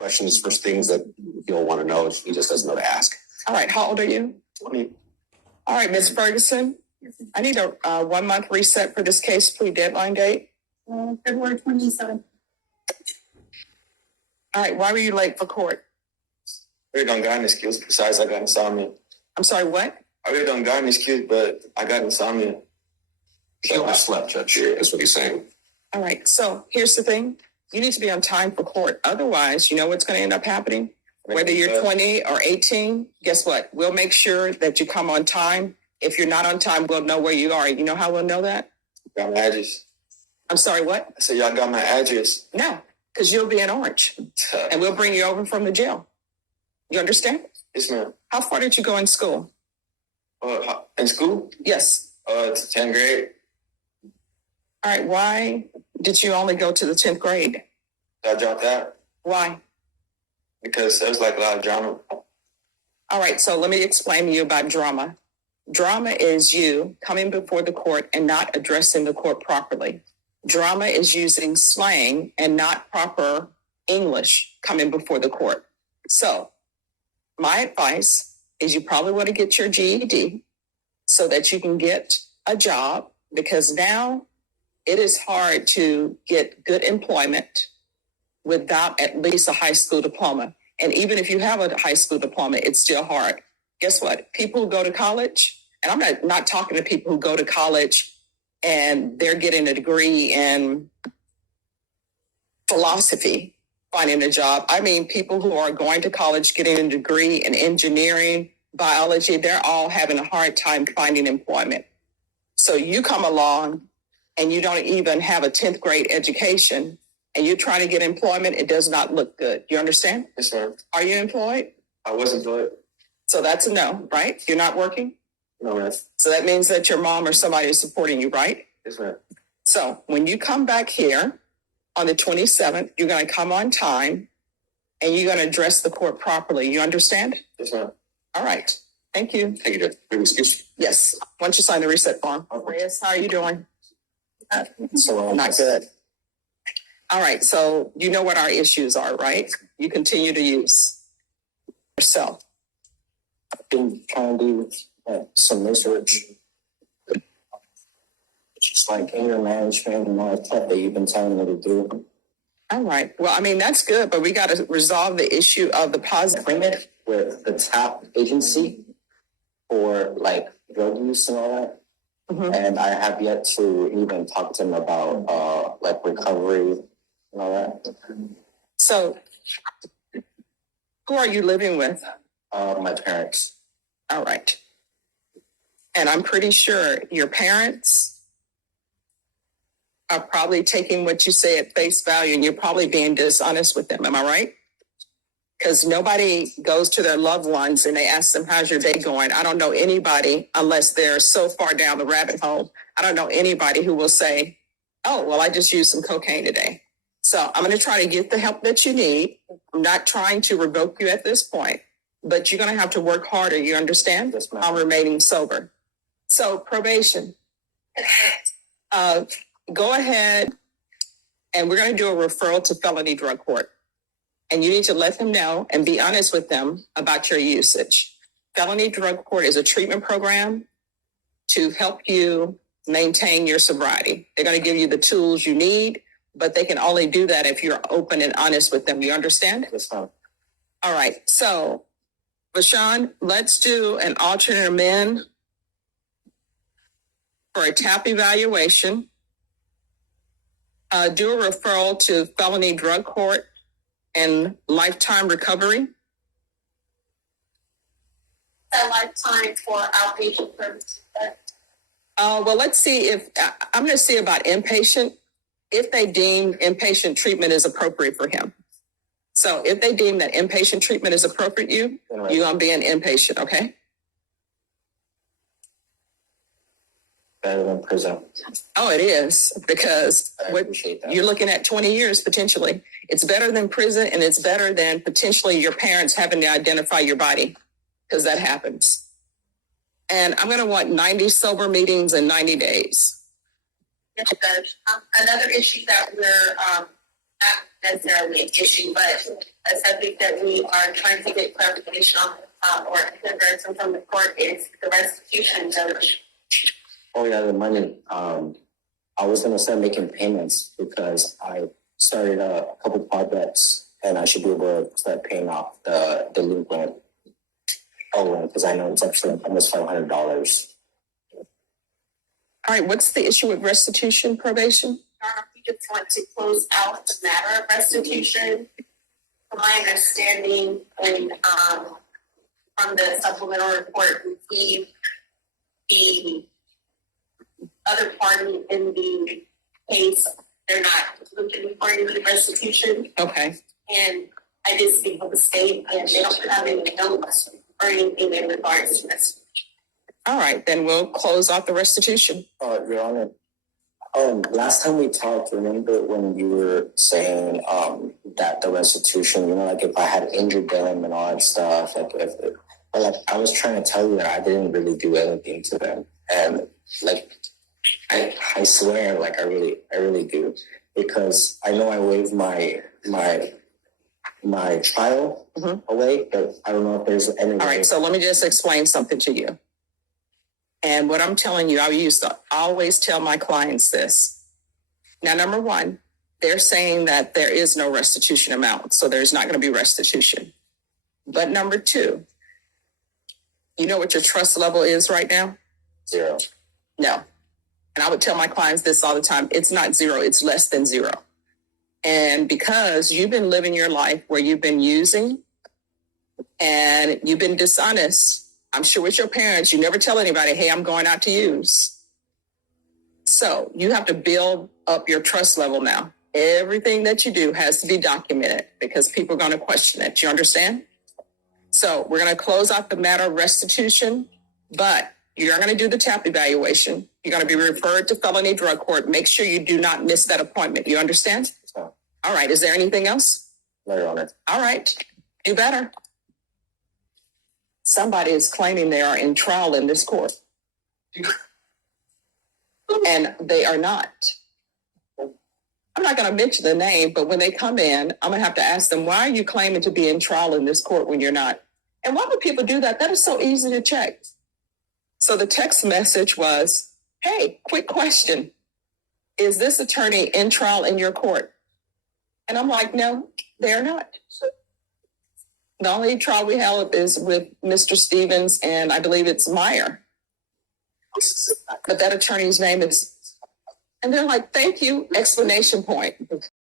questions for things that you'll want to know. He just doesn't know to ask. All right. How old are you? 20. All right, Ms. Ferguson. I need a 1 month reset for this case plea deadline date. February 27th. All right. Why were you late for court? I really don't got any excuse besides I got insomnia. I'm sorry, what? I really don't got any excuse, but I got insomnia. He overslept, Judge. Is what he's saying. All right. So here's the thing. You need to be on time for court. Otherwise, you know what's going to end up happening? Whether you're 20 or 18, guess what? We'll make sure that you come on time. If you're not on time, we'll know where you are. You know how we'll know that? Got my address. I'm sorry, what? I said, y'all got my address. No, because you'll be in Orange. And we'll bring you over from the jail. You understand? Yes, ma'am. How far did you go in school? In school? Yes. To 10th grade. All right. Why did you only go to the 10th grade? I dropped out Why? because there was like a lot of drama. All right. So let me explain to you about drama. Drama is you coming before the court and not addressing the court properly. Drama is using slang and not proper English coming before the court. So my advice is you probably want to get your GED so that you can get a job, because now it is hard to get good employment without at least a high school diploma. And even if you have a high school diploma, it's still hard. Guess what? People who go to college, and I'm not talking to people who go to college and they're getting a degree in philosophy, finding a job. I mean, people who are going to college, getting a degree in engineering, biology, they're all having a hard time finding employment. So you come along and you don't even have a 10th grade education and you're trying to get employment, it does not look good. You understand? Yes, ma'am. Are you employed? I was employed. So that's a no, right? You're not working? No, ma'am. So that means that your mom or somebody is supporting you, right? Yes, ma'am. So when you come back here on the 27th, you're going to come on time and you're going to address the court properly. You understand? Yes, ma'am. All right. Thank you. Thank you, Judge. Excuse. Yes. Why don't you sign the reset form? Reyes, how are you doing? Not good. All right. So you know what our issues are, right? You continue to use yourself. I've been trying to do some research, just like anger management and all that stuff that you've been telling me to do. All right. Well, I mean, that's good, but we got to resolve the issue of the positive. Agreement with the top agency for like drug use and all that. Mhm. And I have yet to even talk to them about like recovery and all that. So who are you living with? My parents. All right. And I'm pretty sure your parents are probably taking what you say at face value and you're probably being dishonest with them. Am I right? Because nobody goes to their loved ones and they ask them, how's your day going? I don't know anybody, unless they're so far down the rabbit hole. I don't know anybody who will say, oh, well, I just used some cocaine today. So I'm going to try to get the help that you need. I'm not trying to revoke you at this point, but you're going to have to work harder. You understand? Yes, ma'am. On remaining sober. So probation, go ahead and we're going to do a referral to felony drug court. And you need to let them know and be honest with them about your usage. Felony drug court is a treatment program to help you maintain your sobriety. They're going to give you the tools you need, but they can only do that if you're open and honest with them. You understand? Yes, ma'am. All right. So, Bashan, let's do an alternate amend for a TAP evaluation. Do a referral to felony drug court and lifetime recovery. That lifetime for outpatient services. Well, let's see if I'm going to see about inpatient, if they deem inpatient treatment is appropriate for him. So if they deem that inpatient treatment is appropriate, you're going to be an inpatient, okay? Better than prison. Oh, it is, because I appreciate that. you're looking at 20 years potentially. It's better than prison, and it's better than potentially your parents having to identify your body, because that happens. And I'm going to want 90 sober meetings in 90 days. Yes, Judge. Another issue that we're not necessarily an issue, but a subject that we are trying to get clarification on, or conversion from the court is the restitution judge. Oh yeah, the money. I was gonna start making payments because I started a couple projects and I should be able to start paying off the delinquent loan because I know it's actually almost $500. All right, what's the issue with restitution probation? We just want to close out the matter of restitution. From my understanding, and from the supplemental report received, the other party in the case, they're not looking for any restitution. Okay. And I did speak with the state, and they don't have any notes or anything in regards to this. All right, then we'll close out the restitution. Your Honor. Last time we talked, remember when you were saying that the restitution, like if I had injured them and all that stuff, I was trying to tell you that I didn't really do anything to them, and I swear, I really do, because I know I waived my trial away, but I don't know if there's any. All right, so let me just explain something to you. And what I'm telling you, I used to always tell my clients this. Now, number one, they're saying that there is no restitution amount, so there's not going to be restitution. But number two, you know what your trust level is right now? 0. No. And I would tell my clients this all the time. It's not 0. It's less than 0. And because you've been living your life where you've been using and you've been dishonest, I'm sure with your parents, you never tell anybody, hey, I'm going out to use. So you have to build up your trust level now. Everything that you do has to be documented because people are going to question it. You understand? So we're going to close out the matter of restitution, but you're going to do the TAP evaluation. You're going to be referred to felony drug court. Make sure you do not miss that appointment. You understand? So, All right. Is there anything else? no, Your Honor. All right. Do better. Somebody is claiming they are in trial in this court. And they are not. I'm not going to mention the name, but when they come in, I'm going to have to ask them, why are you claiming to be in trial in this court when you're not? And why would people do that? That is so easy to check. So the text message was, hey, quick question. Is this attorney in trial in your court? And I'm like, no, they're not. The only trial we held is with Mr. Stevens, and I believe it's Meyer. But that attorney's name is, and they're like, thank you, exclamation point.